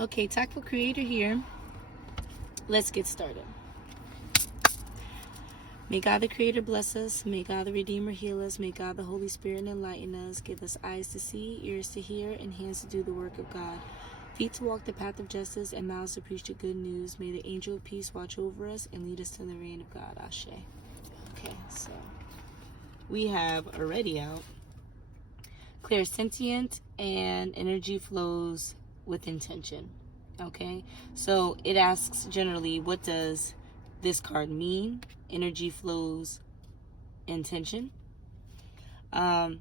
Okay, TAKful Creator here. Let's get started. May God the Creator bless us. May God the Redeemer heal us. May God the Holy Spirit enlighten us. Give us eyes to see, ears to hear, and hands to do the work of God. Feet to walk the path of justice, and mouths to preach the good news. May the angel of peace watch over us and lead us to the reign of God. Ashe. Okay, so we have already out clairsentient and energy flows with intention. Okay, so it asks generally, what does this card mean? Energy flows, intention. And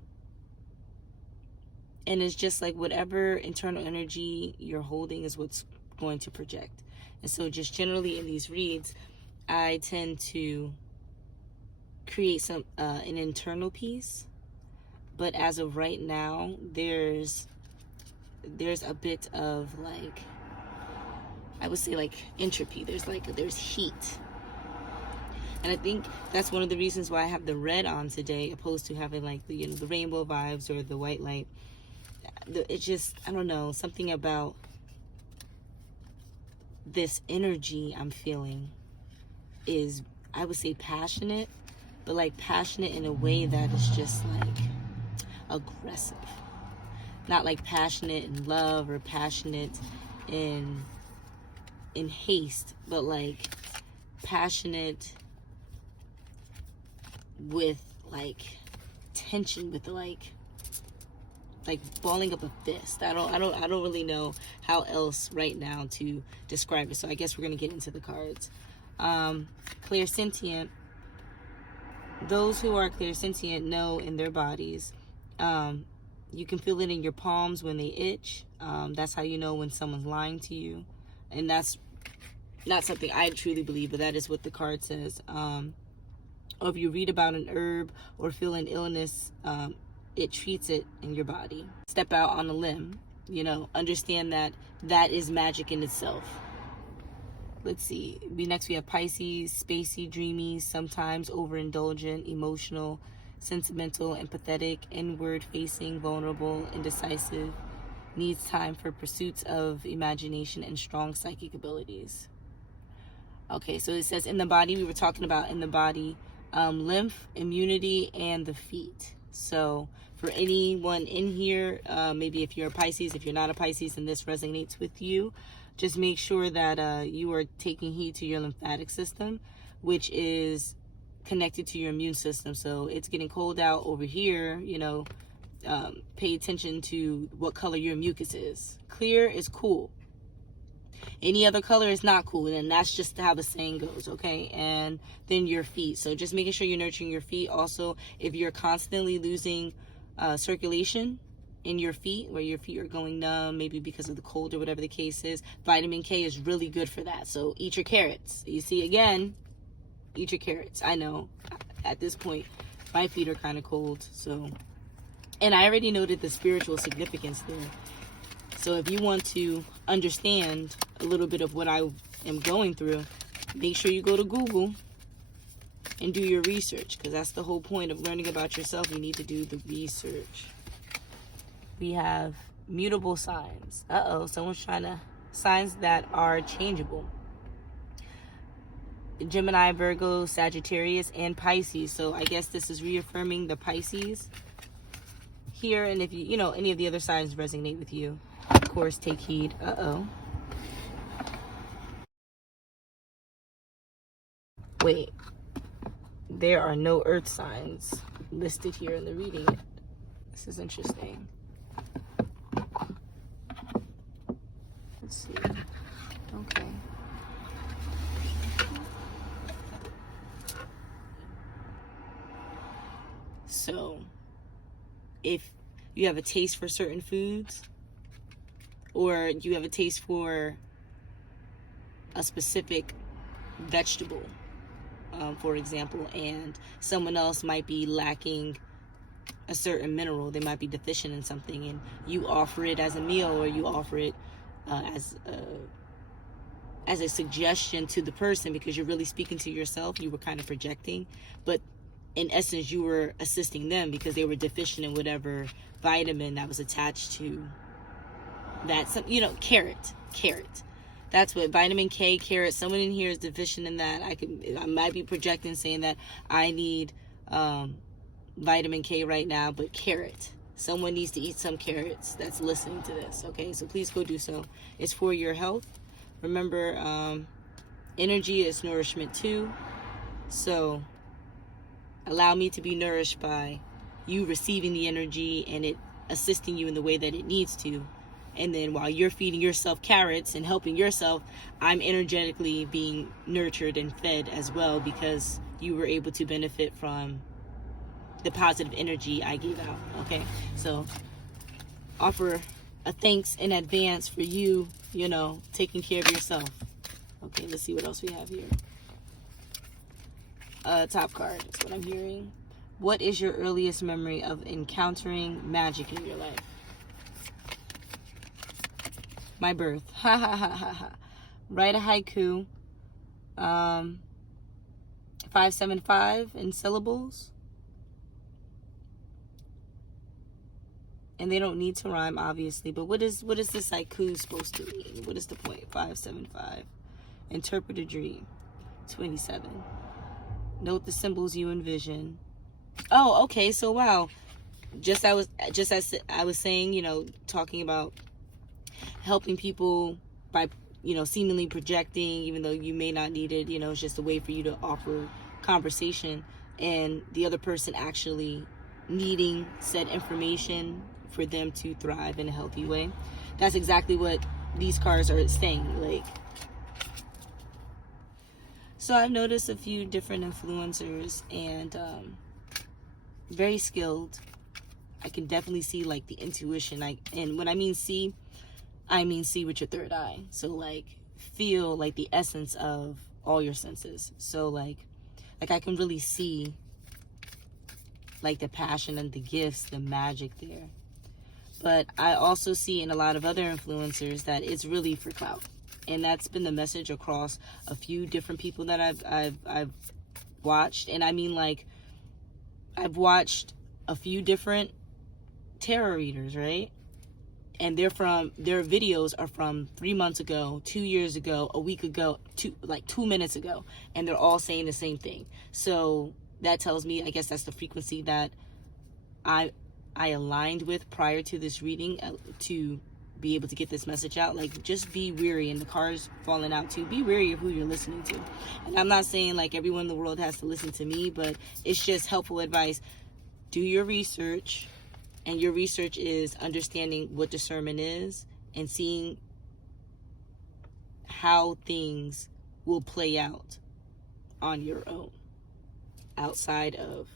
it's just like whatever internal energy you're holding is what's going to project. And so just generally in these reads, I tend to create an internal peace. But as of right now, there's a bit of like, I would say like entropy. There's heat. And I think that's one of the reasons why I have the red on today, opposed to having like the rainbow vibes or the white light. It's just, I don't know, something about this energy I'm feeling is, I would say, passionate, but like passionate in a way that is just like aggressive. Not like passionate in love or passionate in haste, but like passionate with like tension, with like balling up a fist. I don't really know how else right now to describe it. So I guess we're gonna get into the cards. Clairsentient. Those who are clairsentient know in their bodies. You can feel it in your palms when they itch. That's how you know when someone's lying to you. And that's not something I truly believe, but that is what the card says. Or if you read about an herb or feel an illness, it treats it in your body. Step out on a limb, understand that is magic in itself. Let's see. Next we have Pisces, spacey, dreamy, sometimes overindulgent, emotional, sentimental, empathetic, inward-facing, vulnerable, indecisive, needs time for pursuits of imagination and strong psychic abilities. Okay, so it says in the body, we were talking about in the body, lymph, immunity, and the feet. So for anyone in here, maybe if you're a Pisces, if you're not a Pisces and this resonates with you, just make sure that you are taking heed to your lymphatic system, which is connected to your immune system. So it's getting cold out over here, pay attention to what color your mucus is. Clear is cool. Any other color is not cool, and that's just how the saying goes, okay? And then your feet. So just making sure you're nurturing your feet. Also, if you're constantly losing circulation in your feet, where your feet are going numb, maybe because of the cold or whatever the case is, vitamin K is really good for that. So eat your carrots. You see, again, eat your carrots. I know at this point my feet are kind of cold, so, and I already noted the spiritual significance there. So if you want to understand a little bit of what I am going through, make sure you go to Google and do your research, because that's the whole point of learning about yourself. You need to do the research. We have mutable signs. Someone's signs that are changeable. Gemini, Virgo, Sagittarius, and Pisces. So I guess this is reaffirming the Pisces here. And if you any of the other signs resonate with you, of course, take heed. Wait, there are no earth signs listed here in the reading. This is interesting. Let's see. Okay. So, if you have a taste for certain foods, or you have a taste for a specific vegetable, for example, and someone else might be lacking a certain mineral, they might be deficient in something, and you offer it as a meal, or you offer it as a suggestion to the person, because you're really speaking to yourself. You were kind of projecting, but in essence you were assisting them because they were deficient in whatever vitamin that was attached to That's, you know, carrot. That's what vitamin K, carrot. Someone in here is deficient in that. I might be projecting saying that I need vitamin K right now, but carrot. Someone needs to eat some carrots that's listening to this. Okay, so please go do so. It's for your health. Remember, energy is nourishment too. So allow me to be nourished by you receiving the energy and it assisting you in the way that it needs to. And then while you're feeding yourself carrots and helping yourself, I'm energetically being nurtured and fed as well, because you were able to benefit from the positive energy I gave out. Okay, so offer a thanks in advance for you, you know, taking care of yourself. Okay, let's see what else we have here. Top card is what I'm hearing. What is your earliest memory of encountering magic in your life? My birth. Ha ha ha ha ha. Write a haiku. 575 in syllables. And they don't need to rhyme, obviously. But what is this haiku supposed to mean? What is the point? 575. Interpret a dream. 27. Note the symbols you envision. Oh, okay. So wow. Just as I was saying, you know, talking about helping people by, you know, seemingly projecting, even though you may not need it, you know, it's just a way for you to offer conversation, and the other person actually needing said information for them to thrive in a healthy way. That's exactly what these cards are saying. Like, so I've noticed a few different influencers, and very skilled. I can definitely see like the intuition. And when I mean see with your third eye. So like feel like the essence of all your senses. So like I can really see like the passion and the gifts, the magic there. But I also see in a lot of other influencers that it's really for clout. And that's been the message across a few different people that I've watched. And I mean, like, I've watched a few different tarot readers, right? And their videos are from 3 months ago, 2 years ago, a week ago, 2 minutes ago, and they're all saying the same thing. So that tells me, I guess that's the frequency that I aligned with prior to this reading, to be able to get this message out. Like, just be wary, and the cards falling out too. Be wary of who you're listening to. And I'm not saying like everyone in the world has to listen to me, but it's just helpful advice. Do your research. And your research is understanding what discernment is and seeing how things will play out on your own, outside of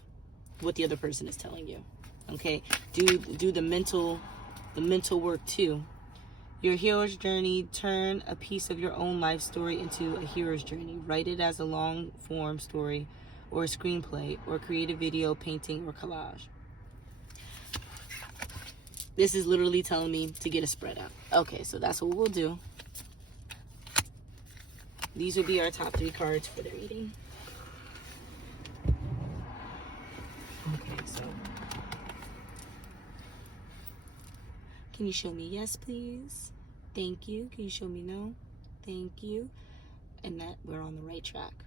what the other person is telling you. Okay? Do the mental work too. Your hero's journey. Turn a piece of your own life story into a hero's journey. Write it as a long form story or a screenplay, or create a video, painting, or collage. This is literally telling me to get a spread out. Okay, so that's what we'll do. These will be our top 3 cards for the reading. Okay, so can you show me yes, please? Thank you. Can you show me no? Thank you. And that we're on the right track.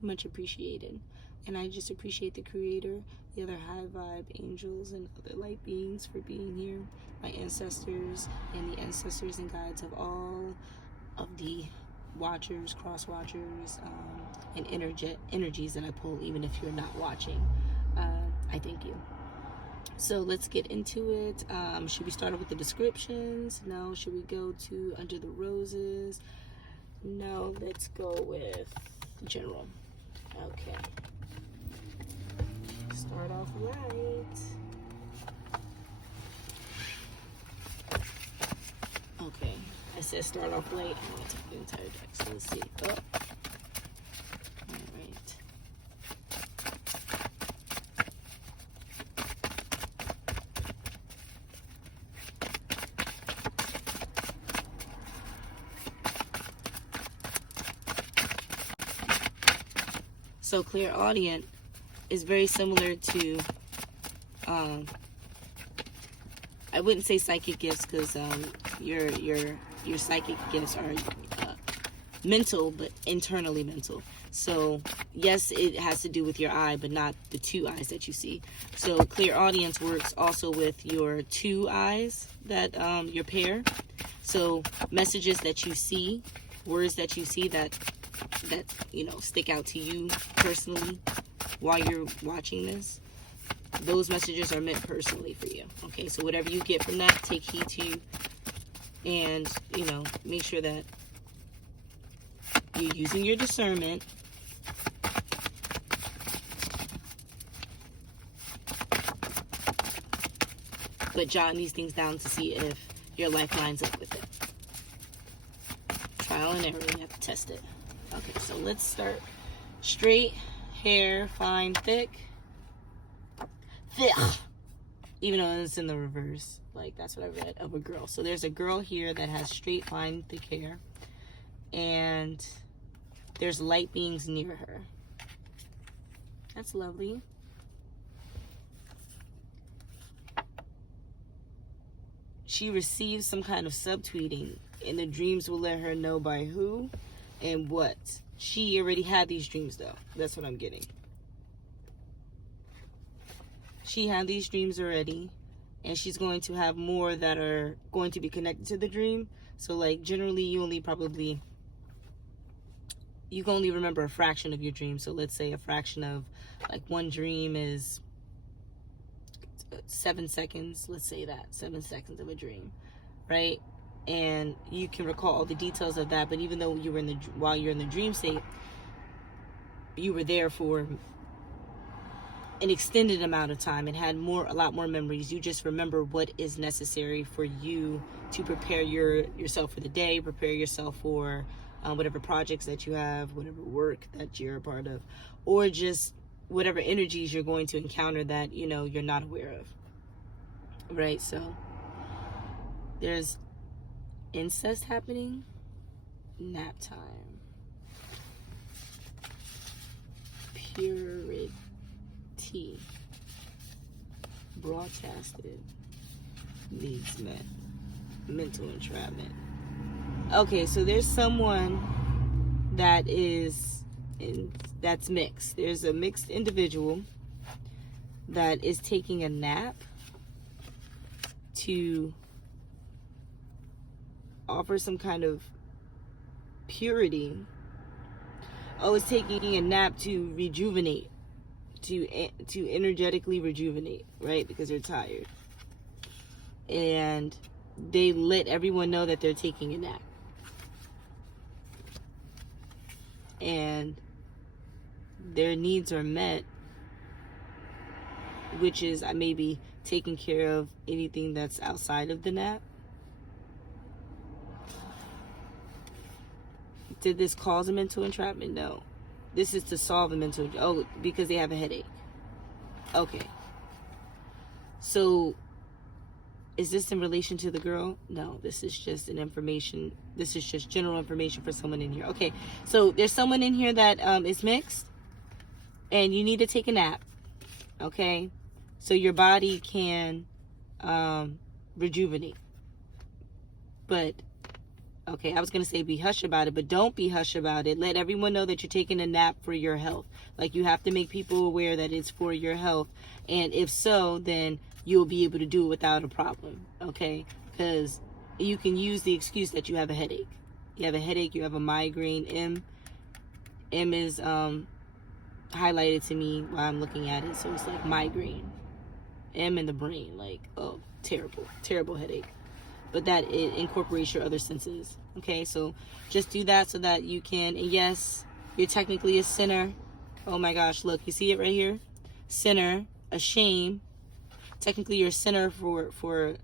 Much appreciated. And I just appreciate the Creator, the other high vibe angels, and other light beings for being here. My ancestors and the ancestors and guides of all of the watchers, cross watchers, and energies that I pull, even if you're not watching. I thank you. So let's get into it. Should we start off with the descriptions? No. Should we go to Under the Roses? No. Let's go with general. Okay. Start off right. Okay. I said start off late. I'm going to take the entire deck. So let's see. Oh. Alright. So clairaudient is very similar to, I wouldn't say psychic gifts, because your psychic gifts are mental, but internally mental. So yes, it has to do with your eye, but not the two eyes that you see. So clear audience works also with your two eyes, that your pair. So messages that you see, words that you see that stick out to you personally while you're watching this, those messages are meant personally for you. Okay, so whatever you get from that, take heed to you, and make sure that you're using your discernment. But jotting these things down to see if your life lines up with it. Trial and error, you have to test it. Okay, so let's start. Straight hair, fine, thick. Thick. Even though it's in the reverse. Like, that's what I read of a girl. So there's a girl here that has straight, fine, thick hair. And there's light beings near her. That's lovely. She receives some kind of subtweeting, and the dreams will let her know by who and what. She already had these dreams, though. That's what I'm getting. She had these dreams already, and she's going to have more that are going to be connected to the dream. So, like, generally, you can only remember a fraction of your dream. So let's say a fraction of, like, one dream is 7 seconds. Let's say that 7 seconds of a dream, right? And you can recall all the details of that, but even though while you're in the dream state, you were there for an extended amount of time and had a lot more memories. You just remember what is necessary for you to prepare yourself for the day, prepare yourself for whatever projects that you have, whatever work that you're a part of, or just whatever energies you're going to encounter that you're not aware of, right? So there's incest happening. Nap time. Purity. Broadcasted. Needs met. Mental entrapment. Okay, so there's someone that's mixed. There's a mixed individual that is taking a nap to offer some kind of purity. Oh, it's taking a nap to rejuvenate, to energetically rejuvenate, right? Because they're tired. And they let everyone know that they're taking a nap. And their needs are met, which is maybe taking care of anything that's outside of the nap. Did this cause a mental entrapment? No. This is to solve a mental... Oh, because they have a headache. Okay. So, is this in relation to the girl? No, this is just This is just general information for someone in here. Okay, so there's someone in here that is mixed, and you need to take a nap. Okay? So your body can rejuvenate. But... okay, I was going to say be hush about it, but don't be hush about it. Let everyone know that you're taking a nap for your health. Like, you have to make people aware that it's for your health. And if so, then you'll be able to do it without a problem, okay? Because you can use the excuse that you have a headache. You have a headache, you have a migraine. M is highlighted to me while I'm looking at it. So it's like migraine. M in the brain. Like, oh, terrible, terrible headache. But that it incorporates your other senses. Okay, so just do that so that you can, and yes, you're technically a sinner. Oh my gosh, look, you see it right here? Sinner, a shame. Technically you're a sinner for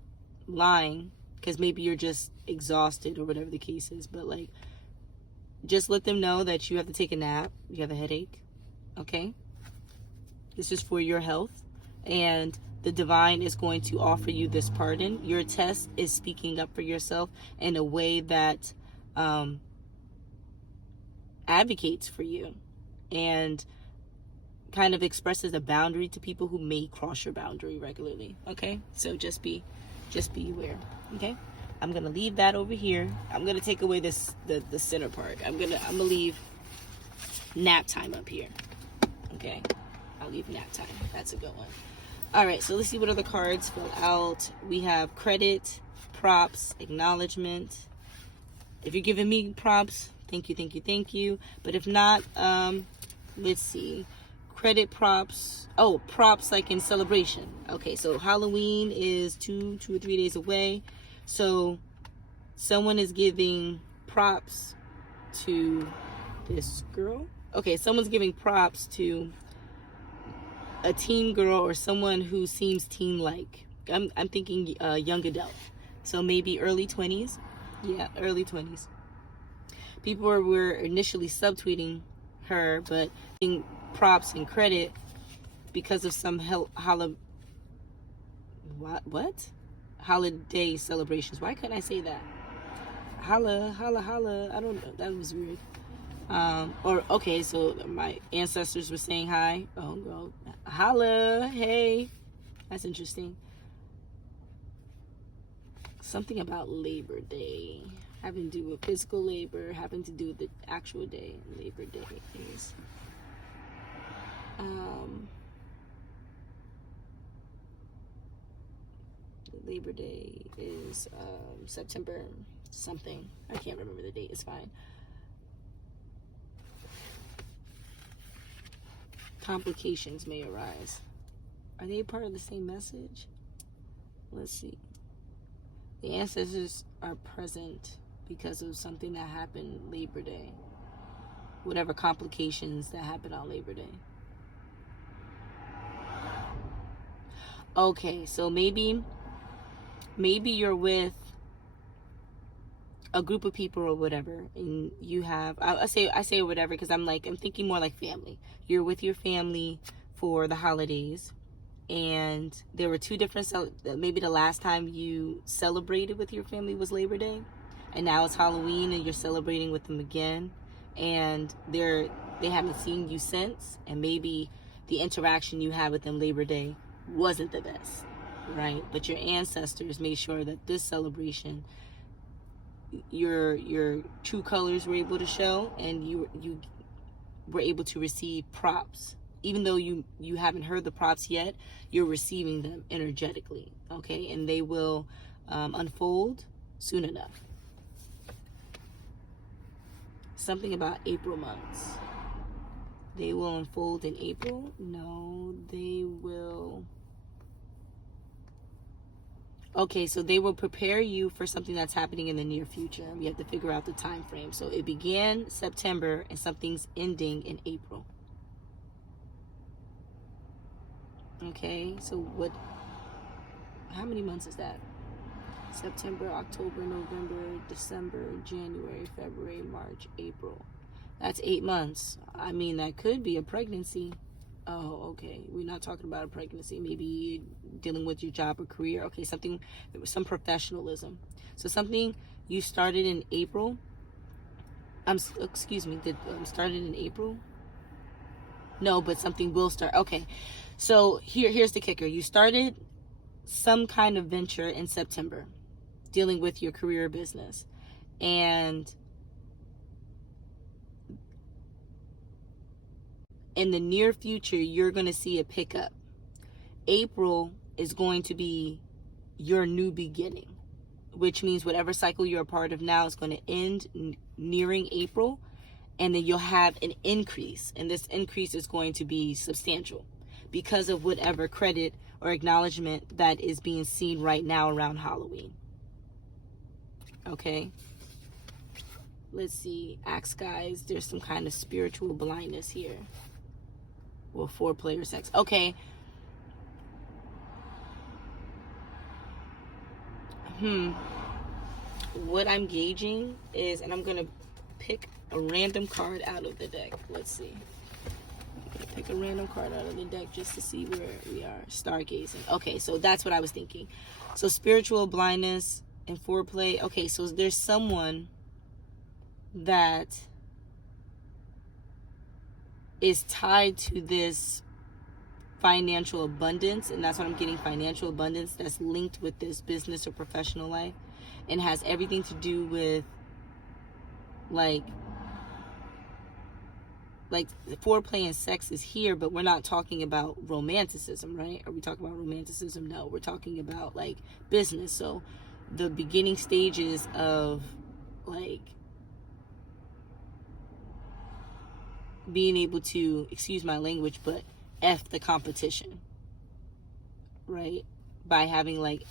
lying, because maybe you're just exhausted or whatever the case is. But like, just let them know that you have to take a nap, you have a headache, okay? This is for your health, and the divine is going to offer you this pardon. Your test is speaking up for yourself in a way that advocates for you and kind of expresses a boundary to people who may cross your boundary regularly. Okay, so just be aware. Okay, I'm gonna leave that over here. I'm gonna take away this the center part. I'm gonna leave nap time up here. Okay, I'll leave nap time. That's a good one. All right, so let's see what other cards fill out. We have credit, props, acknowledgement. If you're giving me props, thank you, thank you, thank you. But if not, let's see. Credit, props. Oh, props like in celebration. Okay, so Halloween is 2 or 3 days away. So someone is giving props to this girl. Okay, someone's giving props to a teen girl or someone who seems teen-like. I'm thinking young adult. So maybe early 20s. Yeah, early 20s. People were initially subtweeting her, but getting props and credit because of some holiday celebrations. Why couldn't I say that? Holla. I don't know. That was weird. Okay, so my ancestors were saying hi. Oh, girl. Holla. Hey. That's interesting. Something about Labor Day. Having to do with physical labor, having to do with the actual day. Labor Day is. Labor Day is September something. I can't remember the date. It's fine. Complications may arise. Are they part of the same message? Let's see. The ancestors are present because of something that happened Labor Day. Whatever complications that happened on Labor Day. Okay, so maybe you're with a group of people or whatever, and you have, I say whatever because I'm thinking more like family. You're with your family for the holidays, and there were two different, maybe the last time you celebrated with your family was Labor Day, and now it's Halloween and you're celebrating with them again, and they haven't seen you since, and maybe the interaction you had with them Labor Day wasn't the best, right? But your ancestors made sure that this celebration, your true colors were able to show, and you were able to receive props. Even though you haven't heard the props yet, you're receiving them energetically, okay? And they will unfold soon enough. Something about April months. They will unfold in April? No, they will. Okay, so they will prepare you for something that's happening in the near future. We have to figure out the time frame. So it began September and something's ending in April. Okay, so how many months is that? September, October, November, December, January, February, March, April. That's 8 months. I mean, that could be a pregnancy. Oh, okay. We're not talking about a pregnancy. Maybe dealing with your job or career. Okay, some professionalism. So something you started in April. Started in April? No, but something will start. Okay, so here's the kicker. You started some kind of venture in September, dealing with your career or business, and in the near future, you're going to see a pickup. April is going to be your new beginning, which means whatever cycle you're a part of now is going to end nearing April, and then you'll have an increase, and this increase is going to be substantial because of whatever credit or acknowledgement that is being seen right now around Halloween. Okay? Let's see. Axe guys, there's some kind of spiritual blindness here. Well, 4-player sex. Okay. What I'm gauging is, and I'm going to pick a random card out of the deck. Let's see. I'm going to pick a random card out of the deck just to see where we are. Stargazing. Okay, so that's what I was thinking. So spiritual blindness and foreplay. Okay, so there's someone that is tied to this financial abundance, and that's what I'm getting, financial abundance that's linked with this business or professional life, and has everything to do with like foreplay and sex is here, but we're not talking about romanticism, right? Are we talking about romanticism? No, we're talking about like business. So the beginning stages of like being able to, excuse my language, but F the competition, right? By having like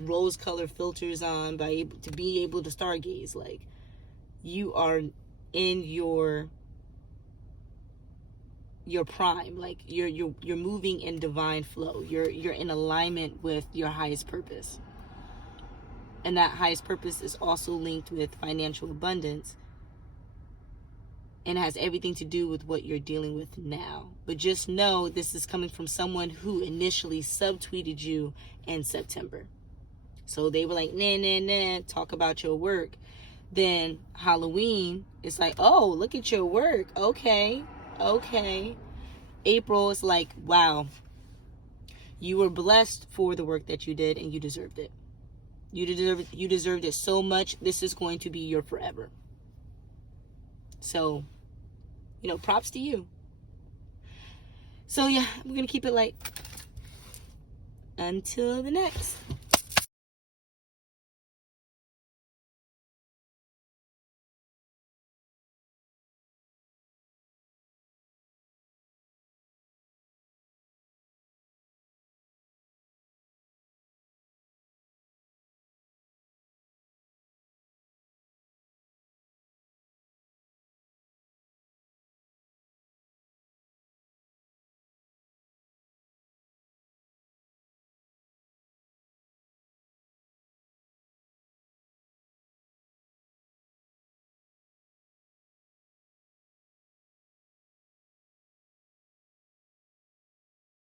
rose colored filters on, to be able to stargaze. Like, you are in your prime, like you're moving in divine flow. You're in alignment with your highest purpose, and that highest purpose is also linked with financial abundance, and has everything to do with what you're dealing with now. But just know this is coming from someone who initially subtweeted you in September. So they were like, nah, talk about your work. Then Halloween, it's like, oh, look at your work. Okay. April is like, wow, you were blessed for the work that you did, and you deserved it. You deserved it so much. This is going to be your forever. So, props to you. So yeah, we're gonna keep it light. Until the next.